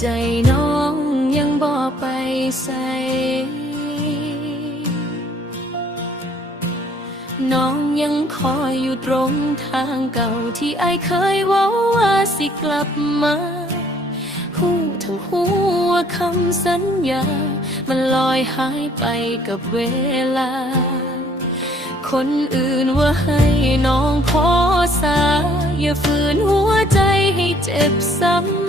ใจน้องยังบ่ไปใส่น้องยังคอยอยู่ตรงทางเก่าที่ไอเคยว่าว่าสิกลับมาหูทั้งหัวคำสัญญา มันลอยหายไปกับเวลา คนอื่นว่าให้น้องพอสา อย่าฝืนหัวใจให้เจ็บซ้ำ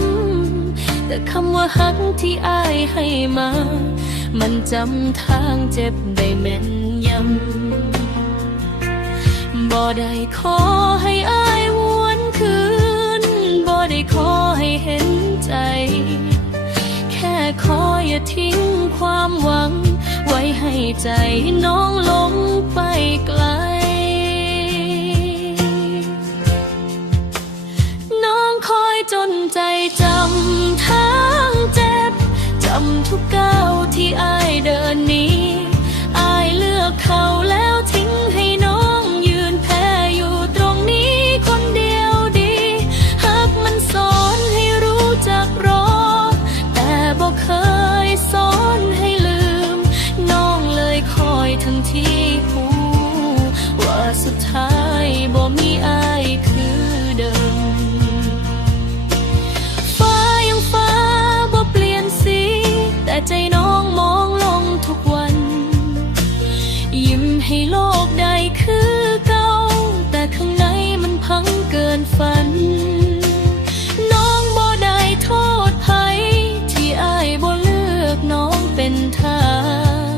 แต่คำว่าฮักที่อายให้มา มันจำทางเจ็บได้แม่นยำบ่ได้ขอให้อายวนคืนบ่ได้ขอให้เห็นใจ แค่ขออย่าทิ้งความหวัง ไว้ให้ใจน้องลงไปไกลน้องคอยจนใจจำทางำทุกก้าวที่อายเดินนี้อายเลือกเขาแล้วทิ้งให้น้องยืนแพ้อยู่ตรงนี้คนเดียวดีหากมันสอนให้รู้จักรอ แต่บอกเคยสอนให้ลืม น้องเลยคอยทั้งที่หูว่าสุดท้ายบ่มีอายคื ให้โลกได้คือเก่า แต่ข้างในมันพังเกินฝัน น้องบ่ได้โทษใครที่อายบ่เลือกน้องเป็นทาง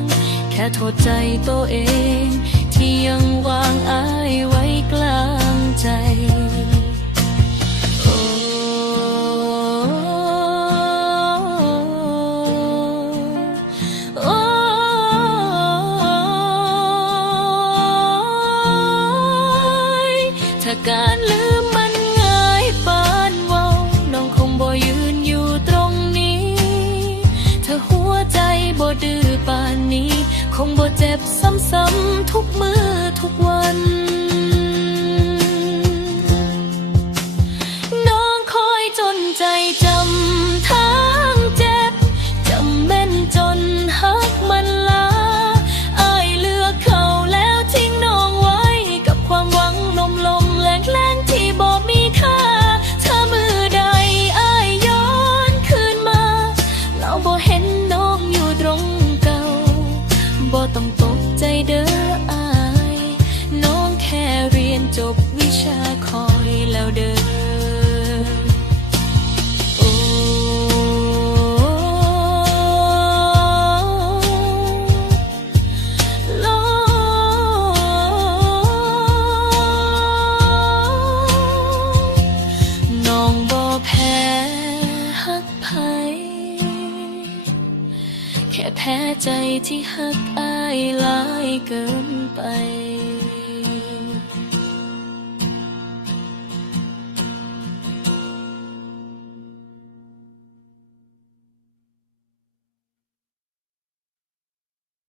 แค่โทษใจตัวเอง ที่ยังวางอายไว้กลางใจ เจ็บซ้ำๆทุกมือ บ่ต้องตกใจเด้ออาย น้องแค่เรียนจบวิชาคอยแล้วเด้อ ใจที่หักอายหลายเกินไป